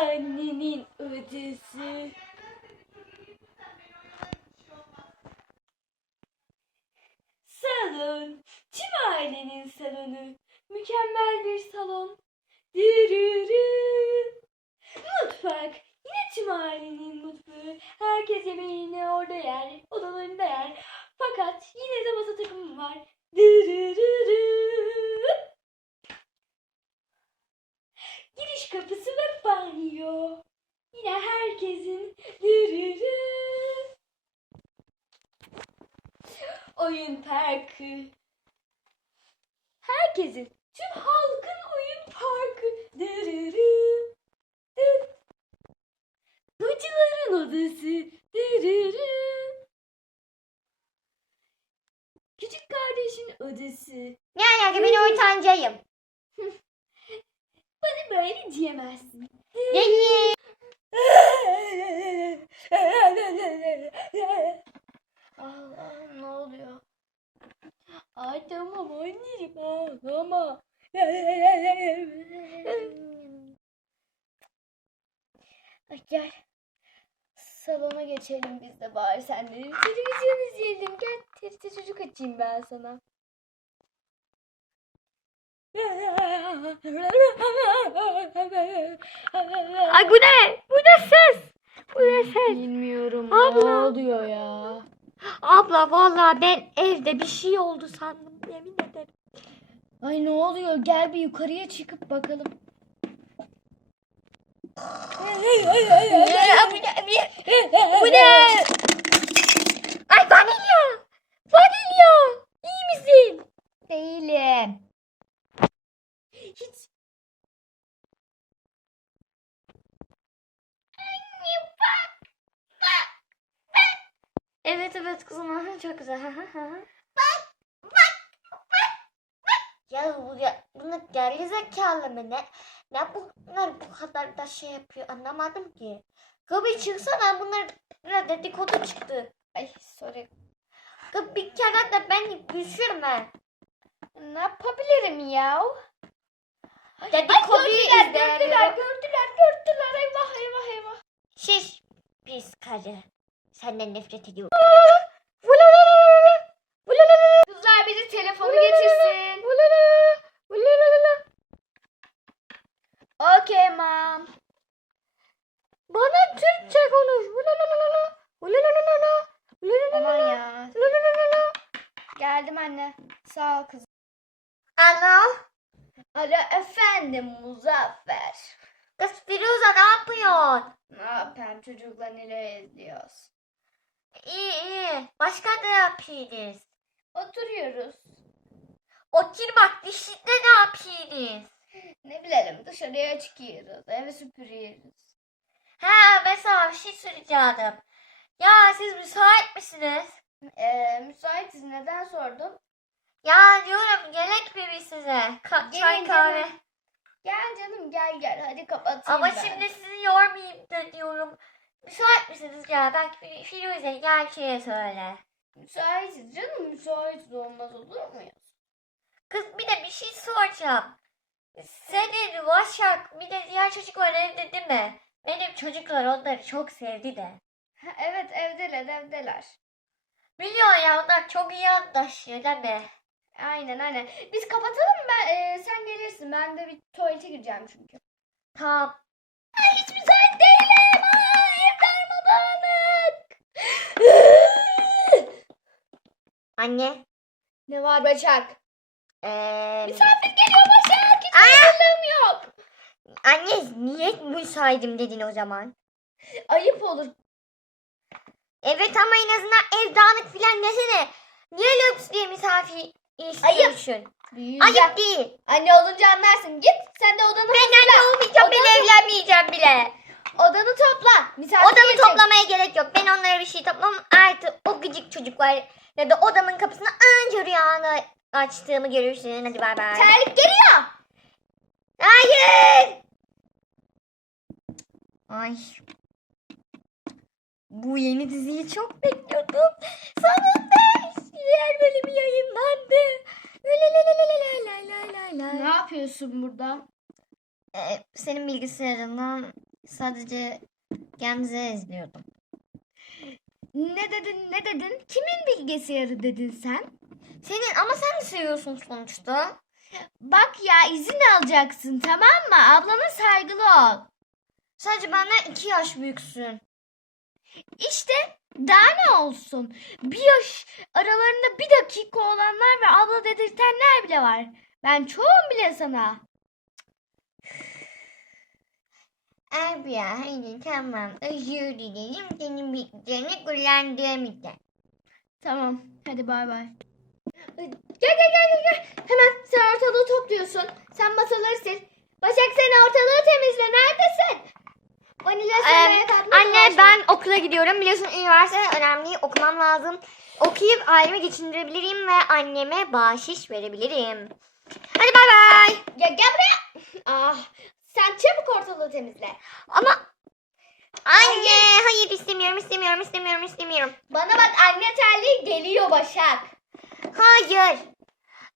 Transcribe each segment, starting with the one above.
Annenin odası. Salon. Tüm ailenin salonu. Mükemmel bir salon. Dürürü. Mutfak. Yine tüm ailenin mutfağı. Herkes yemeğini orada yer. Odalarında yer. Fakat yine de masa takımı var. Dürürü. Giriş kapısı banyo. Yine herkesin dürürü. Oyun parkı. Herkesin, tüm halkın oyun parkı. Dürürü. Bacıların odası. Dürürü. Küçük kardeşin odası. Ne alaka ben ortancayım. Bana böyle diyemezsin. Değil. Allah'ım ne oluyor? Ay tamam anneciğim ağlama. Gel. Salona geçelim biz de bari sen de. Televizyon izleyelim. Gel TRT çocuk açayım ben sana. Ay bu ne? Bu ne ses? Bu ne ses? Bilmiyorum Abla. ne oluyor ya. Abla vallahi ben evde bir şey oldu sandım. Yemin ederim. Ay ne oluyor? Gel bir yukarıya çıkıp bakalım. Ya, bu ne? Bu ne? Ay vanilya. Vanilya. İyi misin? Değilim. Hiç Evet evet kızım aha, çok güzel. Ya bu ya bunlar geri zekalı mı ne? Ne bunlar bu kadar da şey yapıyor anlamadım ki. Kız çıksana bunlar biraz dedikodu çıktı. Ay sorry. Kız bir kere de ben düşürme. Ne yapabilirim ya? Dedikoduyu gördüler, izle. gördüler, gördüler, gördüler. Eyvah, eyvah, eyvah. Şiş pis karı. Senden nefret ediyorum. Kızlar biri telefonu getirsin. Okey mam. Bana Türkçe konuş. Aman ya. Geldim anne. Sağ ol kızım. Alo. Alo efendim Muzaffer. Kız Firuze ne yapıyorsun? Ne yapayım çocukla neler izliyoruz. İyi iyi. Başka ne yapıyorsunuz? Oturuyoruz. Otur bak dişinde ne yapıyorsunuz? Ne bilelim dışarıya çıkıyoruz. Evi süpürüyoruz. Ha mesela bir şey söyleyeceğim. Ya siz müsait misiniz? Ee, müsaitiz neden sordun? Ya diyorum gerek mi size? Ka- Gelin, çay kahve. gelin. Gel canım gel gel hadi kapatayım Ama ben. şimdi sizi yormayayım da diyorum. Müsait misiniz ya? Bak Fi- Firuze şey söyle. Müsaitiz canım müsaitiz olmaz olur mu ya? Kız bir de bir şey soracağım. Senin Vaşak bir de diğer çocuklar evde değil mi? Benim çocuklar onları çok sevdi de. Ha, evet evdeler evdeler. Biliyor ya onlar çok iyi anlaşıyor değil mi? Aynen aynen. Biz kapatalım ben ee, sen gelirsin. Ben de bir tuvalete gireceğim çünkü. Tamam. Ay hiç müsait değilim. Aa, ev darmadağınık. Anne. ne var Başak? Eee... Misafir geliyor Başak. Hiç hazırlığım yok. Anne niye müsaitim dedin o zaman? Ayıp olur. Evet ama en azından ev dağınık filan desene. Niye lüks diye misafir istiyorsun? Büyüyeceğim. Ayıp değil. Anne olunca anlarsın. Git sen de odanı Ben anne olmayacağım. Ben evlenmeyeceğim bile. odanı topla. Misafir Odamı gelecek. toplamaya gerek yok. Ben onlara bir şey toplamam. Artık o gıcık çocuklar ya da odamın kapısını anca rüyanda açtığımı görürsün. Hadi bay bay. Terlik geliyor. Hayır. Ay. Bu yeni diziyi çok bekliyordum. Sonunda diğer bölümü yayınlandı. Ne yapıyorsun burada? Ee, senin bilgisayarından sadece Gemze izliyordum. Ne dedin ne dedin? Kimin bilgisayarı dedin sen? Senin ama sen de seviyorsun sonuçta. Bak ya izin alacaksın tamam mı? Ablana saygılı ol. Sadece benden iki yaş büyüksün. İşte daha ne olsun? Bir yaş aralarında bir dakika olanlar ve abla dedirtenler bile var. Ben çoğum bile sana. Abi ya haydi tamam özür dilerim senin bilgilerini kullandığım için. Tamam hadi bay bay. Gel gel gel gel gel. Hemen sen ortalığı topluyorsun. Sen masaları sil. Başak sen ortalığı temizle. Neredesin? Anne ben okula gidiyorum biliyorsun üniversite önemli okumam lazım. Okuyup ailemi geçindirebilirim ve anneme bahşiş verebilirim. Hadi bay bay. Ya gel buraya. Ah, sen çabuk ortalığı temizle. Ama anne hayır istemiyorum istemiyorum istemiyorum istemiyorum. Bana bak anne terliği geliyor Başak. Hayır.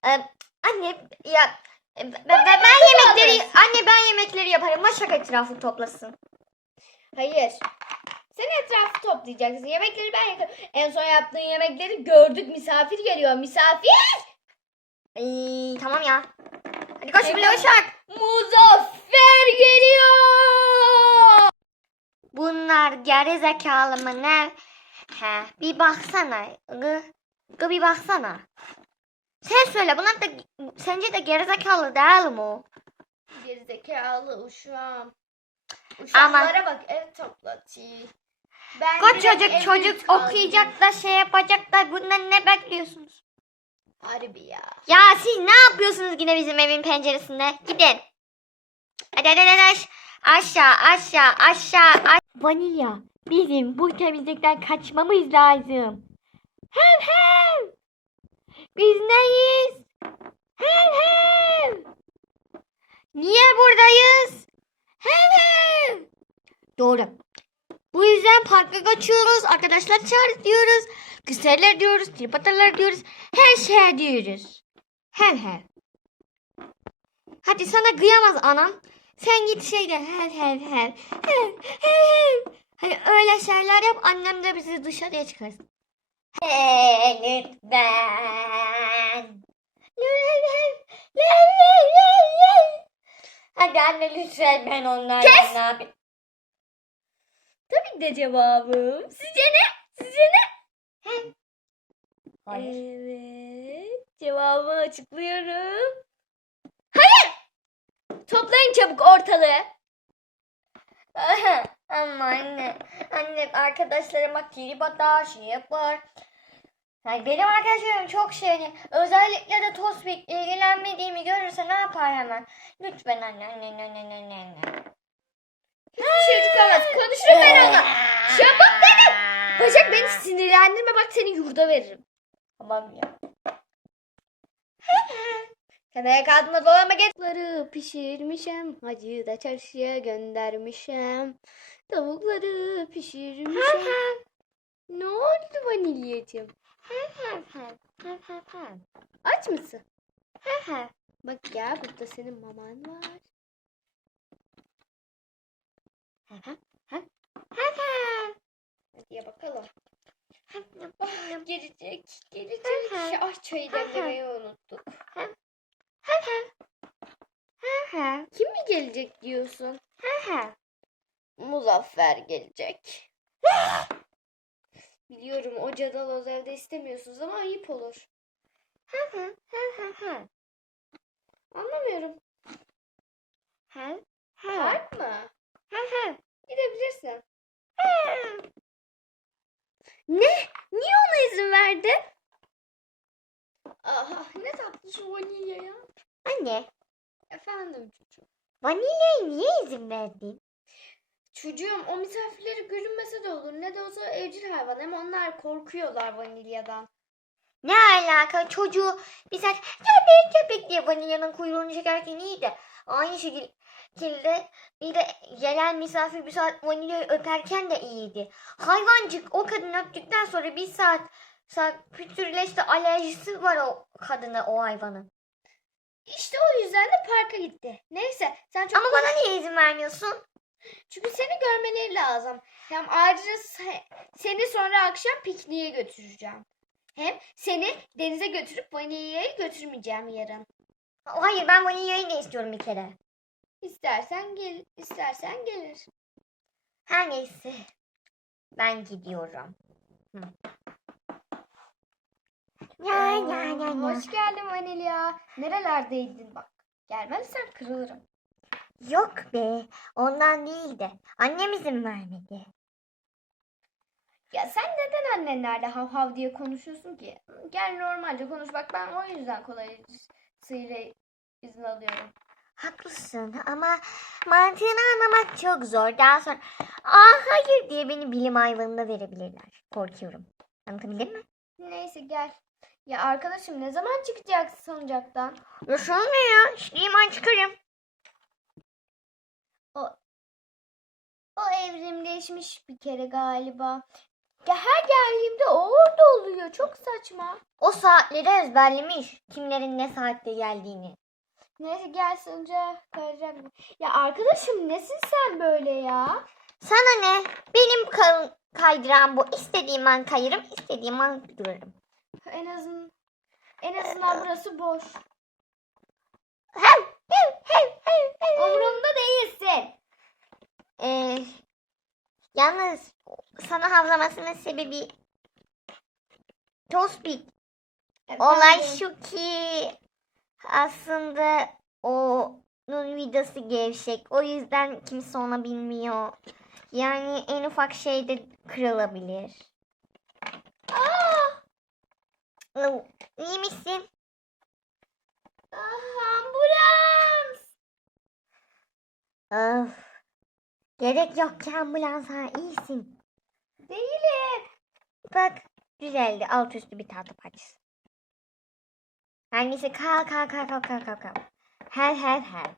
Ee, anne ya e, ben, ben, ben yemekleri anne ben yemekleri yaparım. Başak etrafı toplasın. Hayır. Sen etrafı toplayacaksın. Yemekleri ben yaparım. En son yaptığın yemekleri gördük. Misafir geliyor. Misafir. Ay, tamam ya. Hadi koş Evet. bile Başak. Muzaffer geliyor. Bunlar geri zekalı mı ne? He, bir baksana. Gı, gı bir baksana. Sen söyle bunlar da sence de geri zekalı değil mi o? Gerizekalı uşağım. Uşaklara bak ev toplatıyor. Ben Koç çocuk çocuk kaldım. okuyacak da şey yapacak da bundan ne bekliyorsunuz? Harbi ya. Ya siz ne yapıyorsunuz yine bizim evin penceresinde? Gidin. Hadi hadi hadi aş- aşağı aşağı aşağı aşağı. Vanilya bizim bu temizlikten kaçmamız lazım. Hem hem. Biz neyiz? Hem hem. Niye buradayız? Doğru. Bu yüzden parka kaçıyoruz. Arkadaşlar çağırıyoruz. Kızlarlar diyoruz. Tripatarlar diyoruz. Her şey diyoruz. Hem hem. Hadi sana kıyamaz anam. Sen git şeyde hem hem hem. Hem hem. Hani öyle şeyler yap annem de bizi dışarıya çıkarsın. Hey lütfen. Hadi anne lütfen ben onlarla Kes! ne yapayım? Tabii de cevabım. Sizce ne? Sizce ne? Hayır. Evet. Cevabımı açıklıyorum. Hayır! Toplayın çabuk ortalığı. Ama anne, anne arkadaşlarıma kirip atar, şey yapar. Yani benim arkadaşlarım çok şey, özellikle de Tospik ilgilenmediğimi görürse ne yapar hemen? Lütfen anne, anne, anne, anne, anne, anne. Hiçbir şey çıkamaz. Konuşurum ben ona. Çabuk dedim. Başak beni sinirlendirme bak seni yurda veririm. Tamam ya. Kenara kaldıma dolama getleri pişirmişem. Hacı da çarşıya göndermişem. Tavukları pişirmişem. ne oldu vanilyacığım? Aç mısın? Bak ya burada senin maman var. Hadi ya bakalım. Ah, gelecek, gelecek. Ah çayı demlemeyi unuttuk. Kim mi gelecek diyorsun? Muzaffer gelecek. Biliyorum o cadaloz evde istemiyorsunuz ama ayıp olur. Anlamıyorum. Harp mı? Gidebilirsin. Ne? Niye ona izin verdin? Aha ne tatlı şu vanilya ya. Anne, Efendim çocuğum. vanilyaya niye izin verdin? Çocuğum o misafirleri görünmese de olur. Ne de olsa evcil hayvan. Hem onlar korkuyorlar vanilyadan. Ne alaka çocuğu bir saat köpek köpek diye vanilyanın kuyruğunu çekerken iyiydi. Aynı şekilde bir de gelen misafir bir saat vanilyayı öperken de iyiydi. Hayvancık o kadın öptükten sonra bir saat saat pütürleşti alerjisi var o kadına o hayvanın. İşte o yüzden de parka gitti. Neyse sen çok Ama bana niye izin vermiyorsun? Çünkü seni görmeleri lazım. Hem ayrıca se- seni sonra akşam pikniğe götüreceğim. Hem seni denize götürüp vanilyayı götürmeyeceğim yarın. Hayır ben vanilyayı da istiyorum bir kere. İstersen gel, istersen gelir. Her neyse. Ben gidiyorum. Hı. Ya ya ya ya. Hoş geldin Vanilya. Nerelerdeydin bak. Gelmezsen kırılırım. Yok be. Ondan değil de. Annem izin vermedi. Ya sen neden annenlerle hav hav diye konuşuyorsun ki? Gel normalce konuş. Bak ben o yüzden kolayısıyla izin alıyorum. Haklısın ama mantığını anlamak çok zor. Daha sonra aa hayır diye beni bilim hayvanına verebilirler. Korkuyorum. Anlatabildim mi? Neyse gel. Ya arkadaşım ne zaman çıkacaksın salıncaktan? Nasıl ne ya? İstediğim an çıkarım. O evrimleşmiş bir kere galiba. Ya her geldiğimde o orada oluyor. Çok saçma. O saatleri ezberlemiş. Kimlerin ne saatte geldiğini. Neyse gel salıncağa kayacağım. Ya arkadaşım nesin sen böyle ya? Sana ne? Benim kay- kaydıran bu. İstediğim an kayırım, istediğim an durarım. En azın en azından burası boş. Hem, Umurumda değilsin. Ee, yalnız sana havlamasının sebebi Tospik. Olay şu ki aslında onun vidası gevşek. O yüzden kimse ona bilmiyor. Yani en ufak şeyde kırılabilir. Aa! İyi misin? Ambulans. Of. Gerek yok ki ambulansa iyisin. Değilim. Bak düzeldi alt üstü bir tahta parçası. Neyse kalk kalk kalk kalk kalk kalk. kalk. Her her her.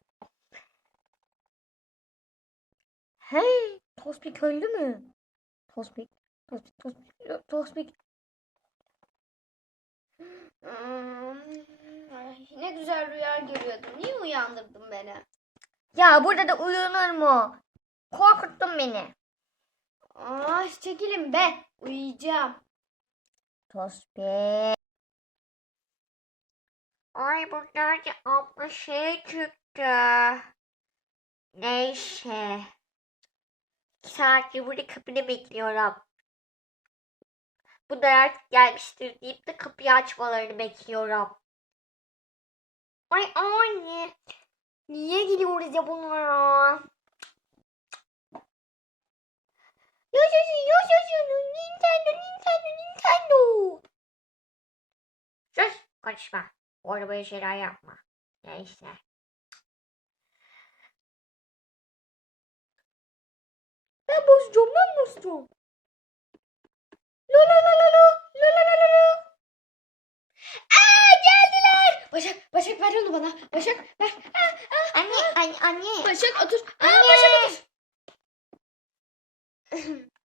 Hey Tospik öldü mü? Tospik. Tospik. Tospik. Tospik. Hmm, ne güzel rüya görüyordum. Niye uyandırdın beni? Ya burada da uyunur mu? Korkuttun beni. Ay çekilin be. Uyuyacağım. Tospik. Ay buradan abla şey çıktı. Neyse. İki saattir burada kapıda bekliyorum. Bu da artık gelmiştir deyip de kapıyı açmalarını bekliyorum. Ay anne. Niye gidiyoruz ya bunlara? Yaşasın yaşasın. Nintendo Nintendo Nintendo. Sus konuşma. Orada böyle şeyler yapma. Neyse. Ben bozacağım ben bozacağım. Lo lo lo lo lo. Aa geldiler. Başak, Başak ver onu bana. Başak ver. Aa, aa, anne, aa. anne, anne. Başak otur. Aa, anne. Başak otur.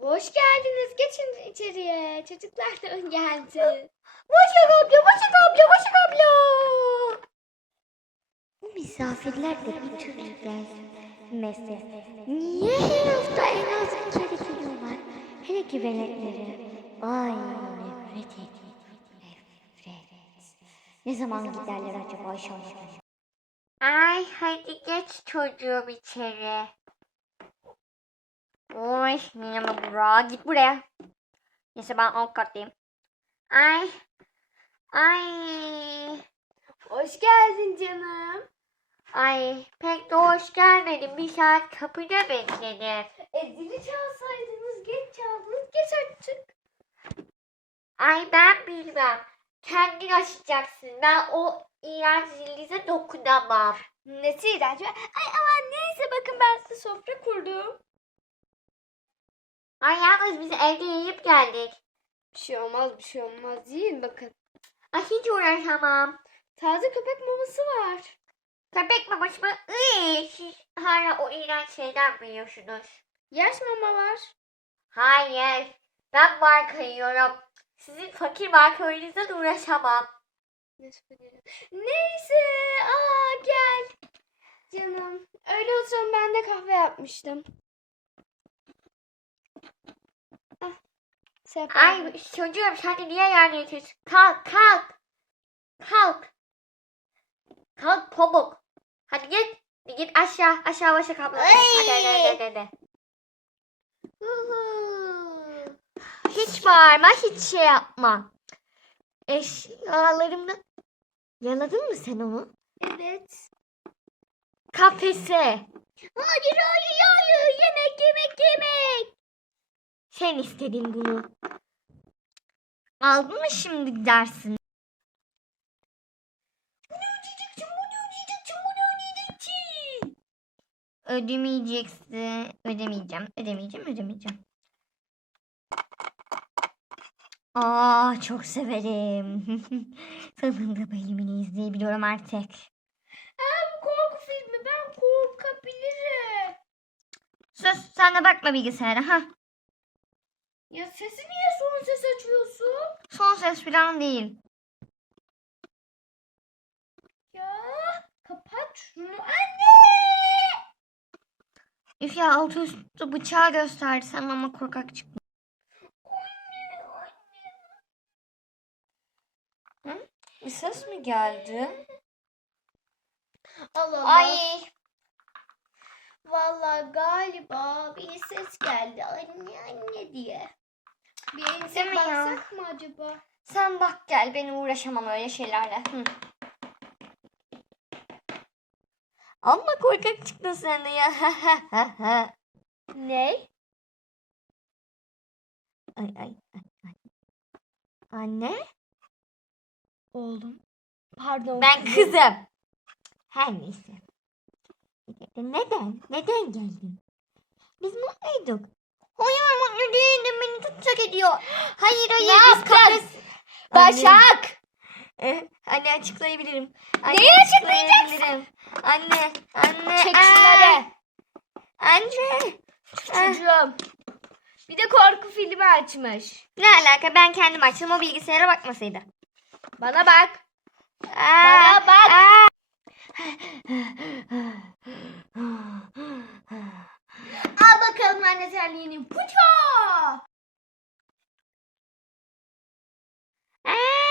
Hoş geldiniz. Geçin içeriye. Çocuklar da geldi. Başak abla, Başak abla, Başak abla. Bu misafirler de bir türlü gelmesi. Niye her hafta en az bir kere Hele ki veletleri. Ay nefret ediyorum. Nefret. Ne zaman giderler acaba inşallah. Ay hadi geç çocuğum içeri. Oy Nina Burak git buraya. Neyse ben alt kattayım. Ay. Ay. Hoş geldin canım. Ay pek de hoş gelmedin. Bir saat kapıda bekledim. E zili çalsaydınız geç çaldınız. Geç artık. Ay ben bilmem. Kendin açacaksın. Ben o iğrenç zilize dokunamam. Nesi iğrenç. Ay aman neyse bakın ben size sofra kurdum. Ay yalnız biz evde yiyip geldik. Bir şey olmaz bir şey olmaz. Yiyin bakın. Ay hiç uğraşamam. Taze köpek maması var. Köpek maması mı? Iy, siz hala o iğrenç şeyden mi yiyorsunuz? Yaş mama var. Hayır. Ben marka yiyorum. Sizin fakir markalarınızla uğraşamam. Neyse. Aa gel. Canım. Öyle olsun ben de kahve yapmıştım. Ah. Sefa. Ay çocuğum sen niye yani yatıyorsun? Kalk kalk. Kalk. Kalk pamuk. Hadi git. Git aşağı aşağı başa kapla. Hadi hadi hadi hadi. Huhu. Hiç bağırma hiç şey yapma. Eşyalarımla yaladın mı sen onu? Evet. Kafese. Hayır hayır hayır. Yemek yemek yemek. Sen istedin bunu. Aldın mı şimdi dersin? Ödemeyeceksin. Ödemeyeceğim. Ödemeyeceğim. Ödemeyeceğim. Aa çok severim. Sonunda bölümünü izleyebiliyorum artık. Aa, bu korku filmi. Ben korkabilirim. Sus sen de bakma bilgisayara. ha. Ya sesi niye son ses açıyorsun? Son ses falan değil. Ya kapat şunu. Anne! Üf ya altı üstü bıçağı gösterdi sen ama korkak. Anne, anne. Bir ses mi geldi? Allah Allah. Ay Vallahi galiba bir ses geldi. Anne anne diye. Bir Değil elinize mi ya? baksak mı acaba? sen bak gel ben uğraşamam öyle şeylerle. Hı. Amma korkak çıktın sen de ya. Ne? ay, ay, ay, ay. Anne? Oğlum. Pardon. Ben kızım. Her neyse. Neden? Neden geldin? Biz mutluyduk. Hayır mutlu değildim. Beni tutacak ediyor. Hayır hayır. Ne biz yaptın? Başak! Eh, anne açıklayabilirim. Anne Neyi açıklayacaksın? Anne, anne. Çek ah! şunları. Anne. Ah! Çocuğum. Bir de korku filmi açmış. Ne alaka ben kendim açtım o bilgisayara bakmasaydı. Bana bak. Aa, Bana bak. Aa. Al bakalım anne terliğini. Puço. Aa.